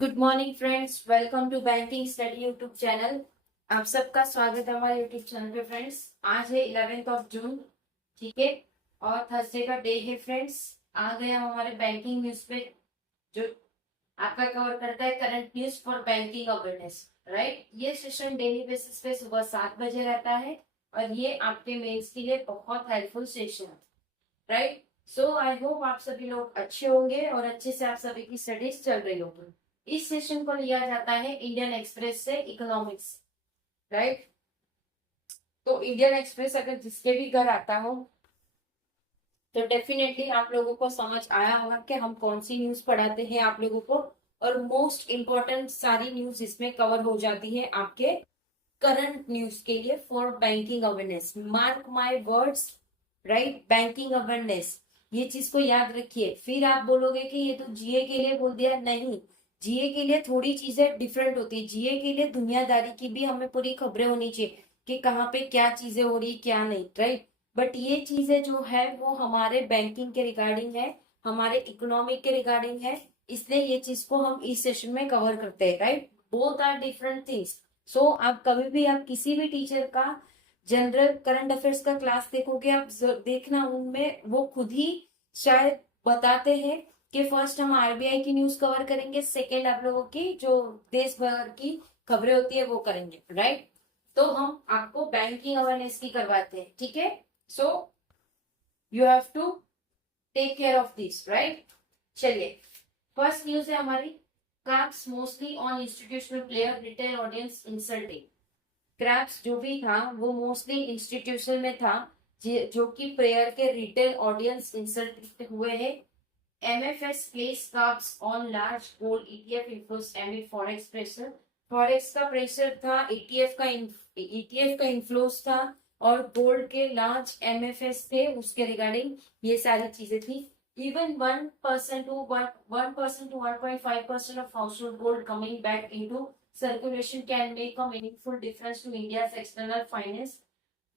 Good morning friends, welcome to banking study YouTube channel. आप सबका स्वागत है हमारे यूट्यूब चैनल पे। फ्रेंड्स, आज है 11th ऑफ जून, ठीक है, और थर्सडे का डे है। फ्रेंड्स, आ गए हम हमारे बैंकिंग न्यूज पे, जो आपका कवर करता है current news for banking awareness. Right, ये सेशन डेली बेसिस पे सुबह 7 बजे रहता है और ये आपके मेंस के लिए बहुत हेल्पफुल सेशन है। राइट, सो आई होप आप सभी लोग अच्छे होंगे और अच्छे से आप सभी की स्टडीज चल रही होगी। इस सेशन को लिया जाता है इंडियन एक्सप्रेस से, इकोनॉमिक्स। राइट, तो इंडियन एक्सप्रेस अगर जिसके भी घर आता हो तो डेफिनेटली आप लोगों को समझ आया होगा कि हम कौन सी न्यूज पढ़ाते हैं आप लोगों को। और मोस्ट इंपॉर्टेंट सारी न्यूज इसमें कवर हो जाती है आपके करंट न्यूज के लिए for banking awareness. Mark my words, right, banking awareness, ये चीज को याद रखिए। फिर आप बोलोगे कि ये तो जीए के लिए बोल दिया। नहीं, जीए के लिए थोड़ी चीजें डिफरेंट होती है। जीए के लिए दुनियादारी की भी हमें पूरी खबरें होनी चाहिए कि कहाँ पे क्या चीजें हो रही क्या नहीं। राइट, बट ये चीजें जो है वो हमारे बैंकिंग के रिगार्डिंग है, हमारे इकोनॉमिक के रिगार्डिंग है, इसलिए ये चीज को हम इस सेशन में कवर करते हैं। Right, both are different things. So आप कभी भी आप किसी भी टीचर का जनरल करंट अफेयर्स का क्लास देखोगे, आप देखना उनमें वो खुद ही शायद बताते हैं कि फर्स्ट हम आरबीआई की न्यूज कवर करेंगे, सेकेंड आप लोगों की जो देश भर की खबरें होती है वो करेंगे। राइट, तो हम आपको बैंकिंग अवेयरनेस की करवाते हैं, ठीक है। So you have to take care of this. Right, चलिए, फर्स्ट न्यूज है हमारी, craps mostly on institutional player, retail audience insulting. Craps जो भी था वो मोस्टली इंस्टीट्यूशन में था, जो कि प्रेयर के रिटेल ऑडियंस इंसल्ट हुए हैं। MFs place caps on large gold ETF influence amid forex pressure. Forex का प्रेशर था, ईटीएफ का इन्फ्लुएंस था, और गोल्ड के लार्ज एमएफएस थे उसके रिगार्डिंग ये सारी चीजें थी। Even 1% to 1.5% of household gold coming back into circulation can make a meaningful difference to India's external finance।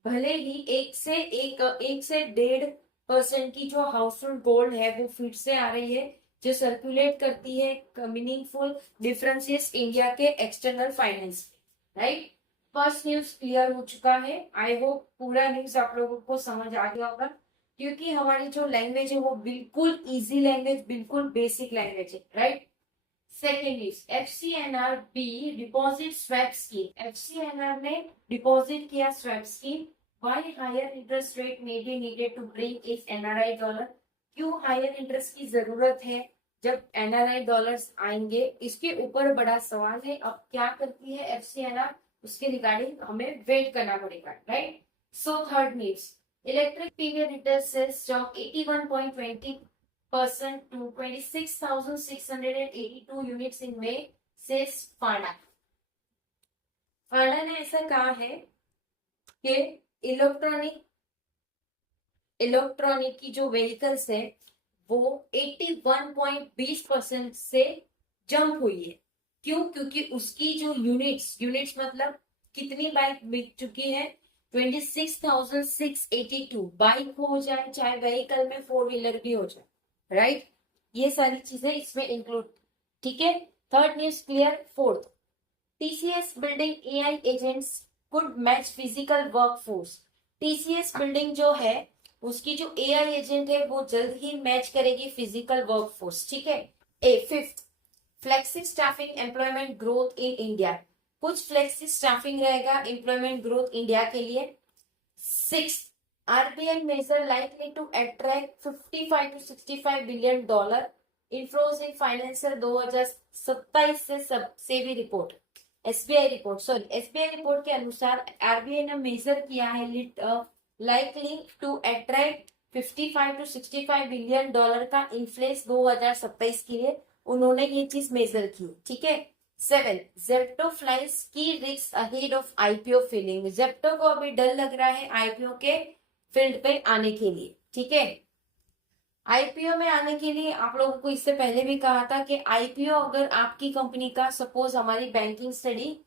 भले ही 1 से 1.5% की जो हाउस होल्ड गोल्ड है वो फिर से आ रही है, जो सर्कुलेट करती है मीनिंगफुल डिफरेंसेस इंडिया के external finance. Right, first news clear हो चुका है। आई होप पूरा न्यूज आप लोगों को समझ आ गया होगा, क्योंकि हमारी जो लैंग्वेज है वो बिल्कुल इजी लैंग्वेज, बिल्कुल बेसिक लैंग्वेज है। Right, second is FCNR B deposit swap scheme. FCNR ने डिपॉजिट किया swap scheme. Why higher interest rate may be needed to bring is NRI dollar. क्यों हायर इंटरेस्ट की जरूरत है जब एनआरआई डॉलर्स आएंगे, इसके ऊपर बड़ा सवाल है। अब क्या करती है एफसीएनआर, उसके रिगार्डिंग हमें वेट करना पड़ेगा। Right, so third news, electric PV retail sales jump 81.20% to 26,682 units in May, says FADA. FADA ने ऐसा कहा है कि इलेक्ट्रॉनिक की जो व्हीकल्स है वो 81.20% से जंप हुई है। क्यों? क्योंकि उसकी जो यूनिट्स मतलब कितनी बाइक बिक चुकी है, 26,682 बाइक हो जाए, चाहे व्हीकल में फोर व्हीलर भी हो जाए। राइट, ये सारी चीजें इसमें इंक्लूड, ठीक है। Third news clear. Fourth, TCS building AI agents could match physical workforce. TCS building जो है उसकी जो एआई एजेंट है वो जल्द ही मैच करेगी फिजिकल वर्कफोर्स, ठीक है। Fifth, flexi staffing employment growth in India. कुछ फ्लेक्सी स्टाफिंग रहेगा एम्प्लॉयमेंट ग्रोथ इंडिया के लिए। Six, RBI measure likely to attract 55 to 65 billion dollar inflows in financial 2027 से भी रिपोर्ट, एसबीआई रिपोर्ट के अनुसार आरबीआई ने मेजर किया है likely to attract 55 to 65 billion dollar का इन्फ्लेस 2027 के लिए उन्होंने ये चीज मेजर की, ठीक है। 7, जेप्टो फ्लाइज की risk ahead of IPO feeling. Zepto को अभी डर लग रहा है आईपीओ के फील्ड पे आने के लिए, ठीक है। आईपीओ में आने के लिए आप लोगों को इससे पहले भी कहा था कि आईपीओ अगर आपकी कंपनी का, सपोज हमारी बैंकिंग स्टडी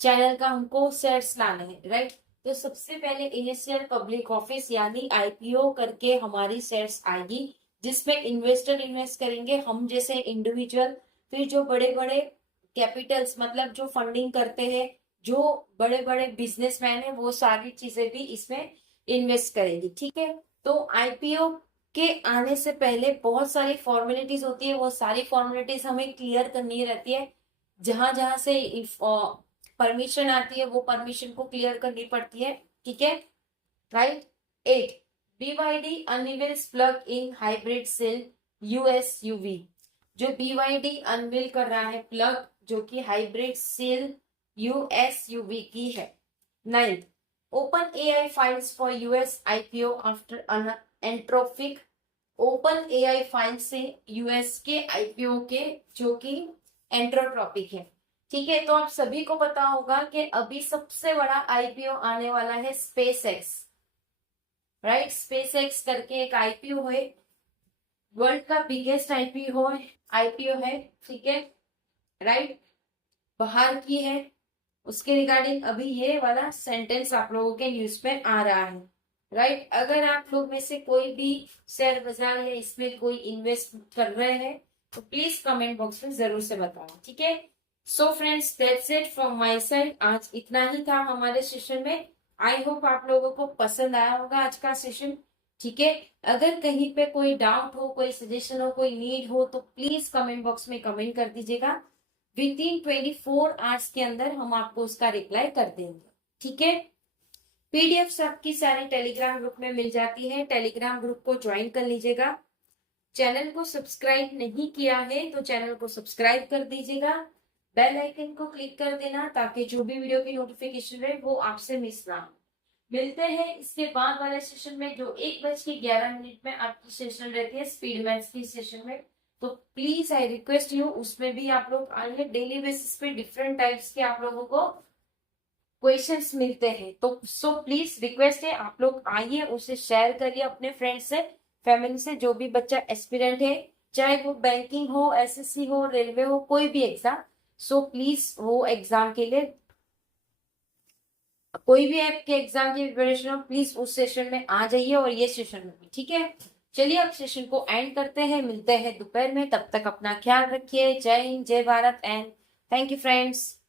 चैनल का हमको शेयर्स लाने हैं, राइट, तो सबसे पहले इनिशियल पब्लिक ऑफिस यानी आईपीओ करके हमारी शेयर्स आएगी, जिसमें इन्वेस्टर इन्वेस्ट करेंगे, हम जैसे इंडिविजुअल, फिर जो बड़े बड़े कैपिटल्स मतलब जो फंडिंग करते हैं, जो बड़े बड़े बिजनेसमैन है, वो सारी चीजें भी इसमें इन्वेस्ट करेंगी। ठीक है, तो आईपीओ के आने से पहले बहुत सारी फॉर्मेलिटीज होती है, वो सारी फॉर्मेलिटीज हमें क्लियर करनी रहती है। जहां जहां से परमिशन आती है वो परमिशन को क्लियर करनी पड़ती है। ठीक है, right. 8, BYD unveils plug in hybrid seal USUV। जो BYD अनवील कर रहा है प्लग, जो कि हाइब्रिड सेल USUV की है। 9, open AI files for US IPO after entropic. Open AI file से यूएस के आईपीओ के, जो कि एंट्रोट्रॉपिक है। ठीक है, तो आप सभी को पता होगा कि अभी सबसे बड़ा आईपीओ आने वाला है space x, right. Space x करके एक आईपीओ है, वर्ल्ड का बिगेस्ट आईपीओ है। ठीक है, राइट, बाहर की है। उसके रिगार्डिंग अभी ये वाला सेंटेंस आप लोगों के न्यूज में आ रहा है, राइट। अगर आप लोग में से कोई भी शेयर बाजार या इसमें कोई इन्वेस्ट कर रहे हैं तो प्लीज कमेंट बॉक्स में जरूर से बताओ। ठीक है, so friends that's it from my side. आज इतना ही था हमारे सेशन में। आई होप आप लोगों को पसंद आया होगा आज का सेशन। ठीक है, अगर कहीं पे कोई डाउट हो, कोई सजेशन हो, कोई नीड हो तो प्लीज कमेंट बॉक्स में कमेंट कर दीजिएगा। विद इन 24 आवर्स के अंदर हम आपको उसका रिप्लाई कर देंगे। ठीक है, पीडीएफ आपकी सारी टेलीग्राम ग्रुप में मिल जाती है, टेलीग्राम ग्रुप को ज्वाइन कर लीजिएगा। चैनल को सब्सक्राइब नहीं किया है तो चैनल को सब्सक्राइब कर दीजिएगा। बेल आइकन को क्लिक कर देना ताकि जो भी वीडियो की नोटिफिकेशन रहे वो आपसे मिस ना हो। मिलते हैं इसके बाद वाले सेशन में, जो 1:11 में आपकी सेशन रहती है स्पीड मैथ्स की सेशन में। तो प्लीज आई रिक्वेस्ट यू, उसमें भी आप लोग आइए। डेली बेसिस पे डिफरेंट टाइप्स के आप लोगों को क्वेश्चंस मिलते हैं, तो सो प्लीज रिक्वेस्ट है आप लोग आइए, उसे शेयर करिए अपने फ्रेंड्स से, फैमिली से। जो भी बच्चा एस्पिरेंट है, चाहे वो बैंकिंग हो, एसएससी हो, रेलवे हो, कोई भी एग्जाम, सो प्लीज वो एग्जाम के लिए, कोई भी आपके एग्जाम की प्रिपरेशन हो, प्लीज उस सेशन में आ जाइए और ये सेशन में भी। ठीक है, चलिए अब सेशन को एंड करते हैं, मिलते हैं दोपहर में। तब तक अपना ख्याल रखिए। जय हिंद, जय Bharat and thank you friends.